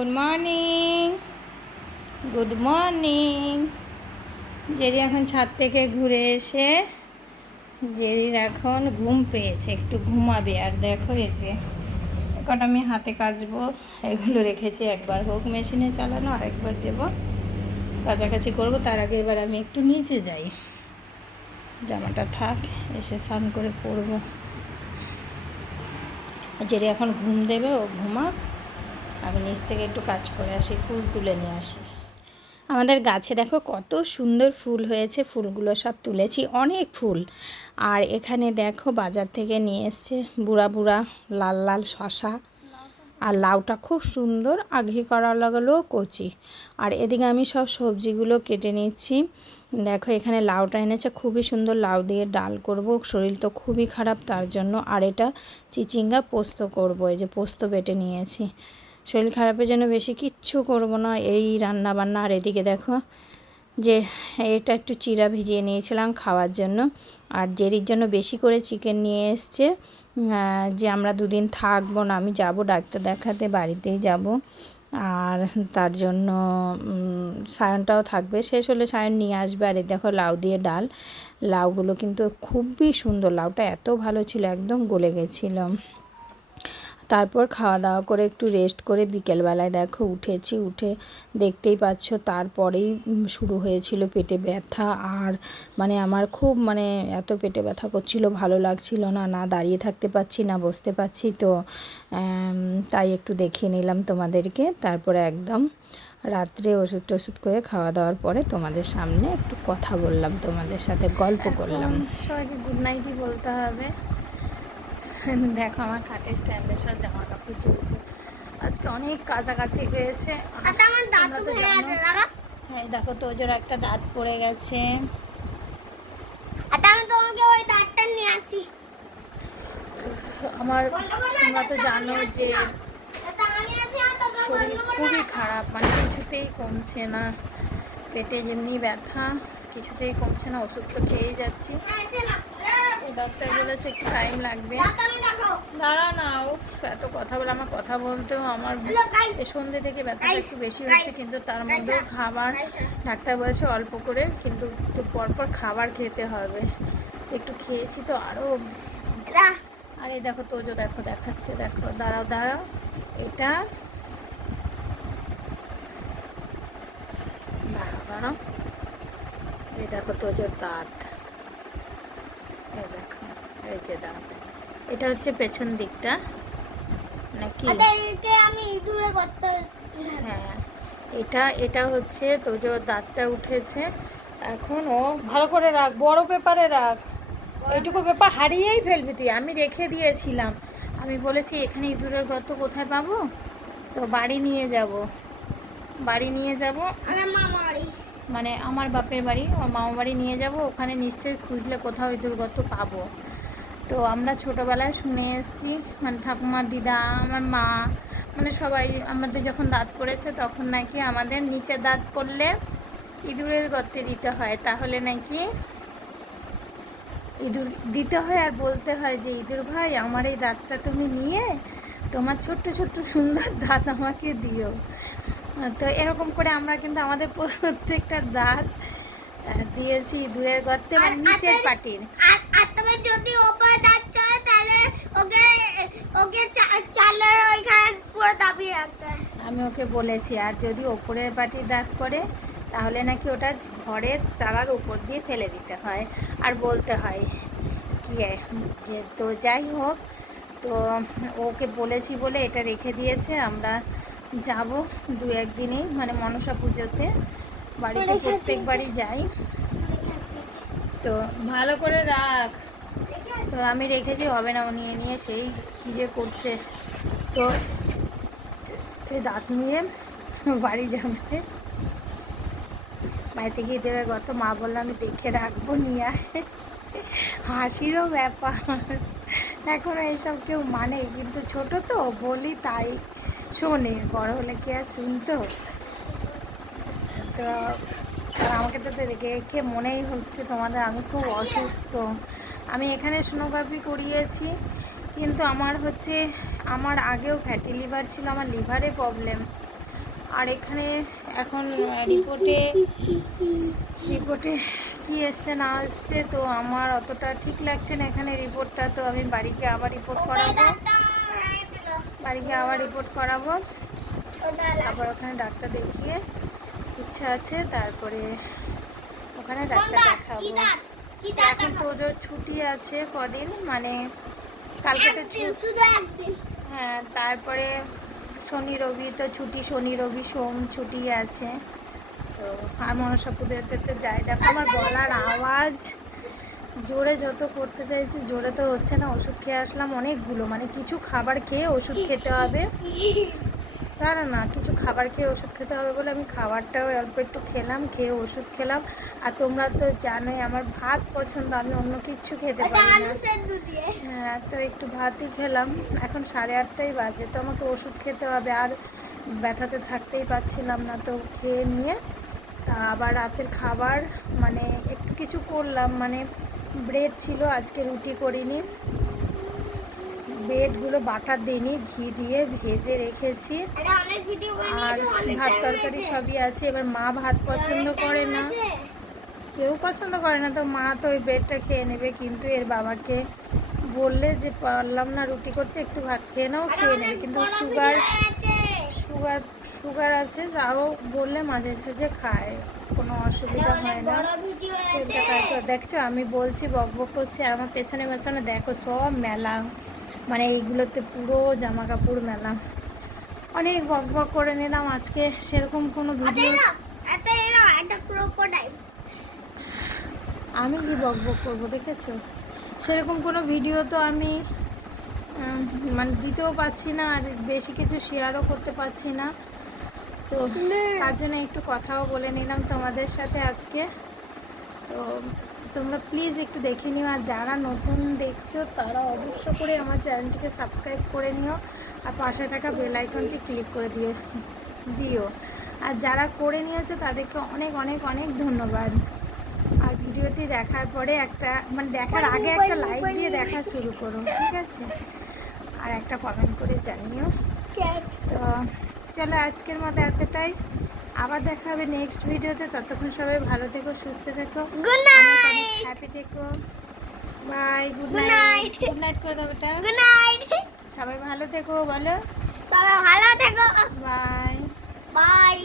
Good morning, good morning. Jerry এখন ছাদ থেকে ঘুরে এসে জেরির এখন ঘুম পেয়েছে, একটু ঘুমাবে। আর দেখো এই যে এখন আমি হাতে কাচবো, এগুলো রেখেছি, একবার হোক মেশিনে চালানো আর একবার দেবো, কাছাকাছি করবো। তার আগে এবার আমি একটু নিচে যাই, জামাটা থাক, এসে স্নান করে পরবো। জেরি এখন ঘুম দেবে, ও ঘুমাক, আমি নিচ থেকে একটু কাজ করে আসি, ফুল তুলে নিয়ে আসি। আমাদের গাছে দেখো কত সুন্দর ফুল হয়েছে, ফুলগুলো সব তুলেছি, অনেক ফুল। আর এখানে দেখো বাজার থেকে নিয়ে এসছে বুড়া বুড়া লাল লাল শশা, আর লাউটা খুব সুন্দর, আঘি করা লাগালো কচি। আর এদিকে আমি সব সবজিগুলো কেটে নিচ্ছি। দেখো এখানে লাউটা এনেছে, খুবই সুন্দর, লাউ দিয়ে ডাল করব, শরীর তো খুবই খারাপ তার জন্য। আর এটা চিচিঙ্গা পোস্ত করব, এই যে পোস্ত বেটে নিয়েছি, শরীর খারাপের জন্য বেশি কিচ্ছু করব না, এই রান্না বান্না। আর এদিকে দেখো যে এটা একটু চিরা ভিজিয়ে নিয়েছিলাম খাওয়ার জন্য, আর জেরির জন্য বেশি করে চিকেন নিয়ে এসছে, যে আমরা দুদিন থাকবো না, আমি যাব ডাক্তার দেখাতে, বাড়িতেই যাব। আর তার জন্য সায়নটাও থাকবে, শেষ হলে সায়ন নিয়ে আসবে। আর এই দেখো লাউ দিয়ে ডাল, লাউগুলো কিন্তু খুবই সুন্দর, লাউটা এত ভালো ছিল, একদম গলে গেছিলো। তারপর খাওয়া দাওয়া করে একটু রেস্ট করে বিকেলবেলায় দেখো উঠেছি, উঠে দেখতেই পাচ্ছ তারপরেই শুরু হয়েছিল পেটে ব্যথা। আর মানে আমার খুব এত পেটে ব্যথা করছিল, ভালো লাগছিল না, না দাঁড়িয়ে থাকতে পারছি না বসতে পারছি। তো তাই একটু দেখিয়ে নিলাম তোমাদেরকে। তারপরে একদম রাত্রে ওষুধ টষুধ করে খাওয়া দাওয়ার পরে তোমাদের সামনে একটু কথা বললাম, তোমাদের সাথে গল্প করলাম। সবাইকে গুড নাইটই বলতে হবে। দেখো আমার খাটের স্ট্যান্ডে সব জামা কাপড় ঝুলছে, আজকে অনেক কাছাকাছি হয়েছে। হ্যাঁ দেখো তোজোর একটা দাঁত পড়ে গেছে, আমার তোমরা তো জানো যে শরীর খুবই খারাপ, কিছুতেই কমছে না, পেটে যেমনি ব্যথা কিছুতেই কমছে না, ওষুধ তো খেয়েই যাচ্ছি। ডাক্তার বলেছে একটু টাইম লাগবে, দাঁড়াও না। উফ এত কথা বলে, আমার কথা বলতেও আমার সন্ধ্যে থেকে ব্যথাটা একটু বেশি হচ্ছে, কিন্তু তার মধ্যেও খাবার ডাক্তার বলেছে অল্প করে, কিন্তু একটু পরপর খাবার খেতে হবে। একটু খেয়েছি তো আরও। আরে দেখো তোজো, দেখো দেখাচ্ছে, দেখো দাঁড়াও দাঁড়াও, এটা দাঁড়াও দাঁড়াও, এই দেখো তোজোর দাঁত, এই দেখো এই যে দাঁত, এটা হচ্ছে পেছন দিকটা নাকি, হ্যাঁ এটা হচ্ছে তোজোর দাঁতটা উঠেছে। এখন ও ভালো করে রাখ, বড় পেপারে রাখ, এইটুকু পেপার হারিয়েই ফেলবি তুই, আমি রেখে দিয়েছিলাম। আমি বলেছি এখানে ইঁদুরের গর্ত কোথায় পাবো, তো বাড়ি নিয়ে যাব, আমার বাপের বাড়ি, আমার মামা বাড়ি নিয়ে যাব, ওখানে নিশ্চয়ই খুঁজলে কোথাও ইঁদুর গর্ত পাবো। তো আমরা ছোটোবেলায় শুনে এসেছি, ঠাকুমার দিদা, আমার মা, সবাই আমাদের যখন দাঁত পড়েছে তখন নাকি আমাদের নিচে দাঁত পড়লে ইঁদুরের গর্তে দিতে হয়, তাহলে নাকি ইঁদুর দিতে হয়, আর বলতে হয় যে ইঁদুর ভাই আমার এই দাঁতটা তুমি নিয়ে তোমার ছোট্ট ছোট্ট সুন্দর দাঁত আমাকে দিও। তো এরকম করে আমরা কিন্তু আমাদের প্রত্যেকটা দাঁত দিয়েছি ইঁদুরের গর্তে, নিচের পাটির। যদি ওপরে দাঁত চলে তাহলে ওকে চালের ওইখানে পুরো দাবিয়ে রাখতে হয়, আমি ওকে বলেছি। আর যদি ওপরের পাটির দাঁত করে তাহলে নাকি ওটা ঘরের চালার উপর দিয়ে ফেলে দিতে হয়, আর বলতে হয় কি যে, তো যাই হোক, তো ওকে বলেছি বলে এটা রেখে দিয়েছে। আমরা যাব দু একদিনেই, মনসা পুজোতে বাড়িতে প্রত্যেকবারই যাই, তো ভালো করে রাখ। তো আমি রেখেছি, হবে না, ও নিয়ে নিয়ে সেই কী যে করছে। তো এই দাঁত নিয়ে বাড়ি যাবে, বাড়িতে গিয়ে দেবে গত, মা বললো আমি দেখে রাখবো, নিয়ে আসে। হাসিরও ব্যাপার, এখনও এসব কেউ মানে, কিন্তু ছোট তো বলি তাই শোনে, বড় হলে কি আর শুনতো। তো আমাকে তো দেখে মনেই হচ্ছে তোমাদের আমি খুব অসুস্থ। আমি এখানে সোনোগ্রাফি করিয়েছি, কিন্তু আমার আগেও ফ্যাটি লিভার ছিল, আমার লিভারে প্রবলেম, আর এখানে এখন রিপোর্টে কি এসছে না এসছে তো আমার অতটা ঠিক লাগছে না এখানে রিপোর্টটা, তো আমি বাড়িতে আবার রিপোর্ট করাবো, তারপর ওখানে ডাক্তার দেখিয়ে ইচ্ছা আছে তারপরে ওখানে ডাক্তার দেখাবো। এখন তোদের ছুটি আছে কদিন, মানে কালকে তো হ্যাঁ, তারপরে শনি রবি তো ছুটি, শনি রবি সোম ছুটি আছে। তো আর মনসা পুজোতে তো যাই। দেখো আমার গলার আওয়াজ জোরে যত করতে চাইছি জোরে তো হচ্ছে না। ওষুধ খেয়ে আসলাম অনেকগুলো, মানে কিছু খাবার খেয়ে ওষুধ খেতে হবে, তারা না কিছু খাবার খেয়ে ওষুধ খেতে হবে বলে আমি খাবারটাও অল্প একটু খেলাম, খেয়ে ওষুধ খেলাম। আর তোমরা তো জানোই আমার ভাত পছন্দ, আমি অন্য কিছু খেতে পারি না। হ্যাঁ, তো একটু ভাতই খেলাম। এখন 8:30টাই বাজে, তো আমাকে ওষুধ খেতে হবে, আর ব্যথাতে থাকতেই পারছিলাম না। তো খেয়ে নিয়ে তা আবার রাতের খাবার মানে একটু কিছু করলাম, মানে ব্রেড ছিল, আজকে রুটি করিনি, ব্রেডগুলো বাটার দিইনি, ঘি দিয়ে ভেজে রেখেছি। আর ভাত তরকারি সবই আছে। এবার মা ভাত পছন্দ করে না, কেউ পছন্দ করে না, তো মা তো ওই ব্রেডটা খেয়ে নেবে, কিন্তু এর বাবাকে বললে যে পারলাম না রুটি করতে, একটু ভাত খেয়ে নাও, খেয়ে নেবে, কিন্তু সুগার আছে, তাও বললে মাঝে সাঝে খায়, কোনো অসুবিধা হয় না, সেটা খায়। তো দেখছো আমি বলছি বকবক করছি, আর আমার পেছনে পেছনে দেখো সব মেলা, মানে এইগুলোতে পুরো জামা কাপড় মেলা। অনেক বকবক করে নিলাম আজকে, সেরকম কোনো ভিডিও আমি কি বকবক করবো দেখেছো, সেরকম কোনো ভিডিও তো আমি মানে দিতেও পারছি না, আর বেশি কিছু শেয়ারও করতে পারছি না, তো তার জন্য একটু কথাও বলে নিলাম তোমাদের সাথে আজকে। তো তোমরা প্লিজ একটু দেখে নিও, আর যারা নতুন দেখছো তারা অবশ্য করে আমার চ্যানেলটিকে সাবস্ক্রাইব করে নিও, আর পাশে থাকা বেল আইকনটি ক্লিক করে দিও। আর যারা করে নিয়েছো তাদেরকে অনেক অনেক অনেক ধন্যবাদ। আর ভিডিওটি দেখার পরে একটা মানে দেখার আগে একটা লাইক দিয়ে দেখা শুরু করো, ঠিক আছে, আর একটা কমেন্ট করে জানিও। তো চলো আজকের মতো এতটাই, আবার দেখা হবে নেক্সট ভিডিওতে। ততক্ষণ সবাই ভালো থেকো, সুস্থ থেকো, গুড নাইট, হ্যাপি থেকো, বাই, গুড নাইট করে দাও বেটা, গুড নাইট, সবাই ভালো থেকো, বলো সবাই ভালো থেকো, বাই বাই।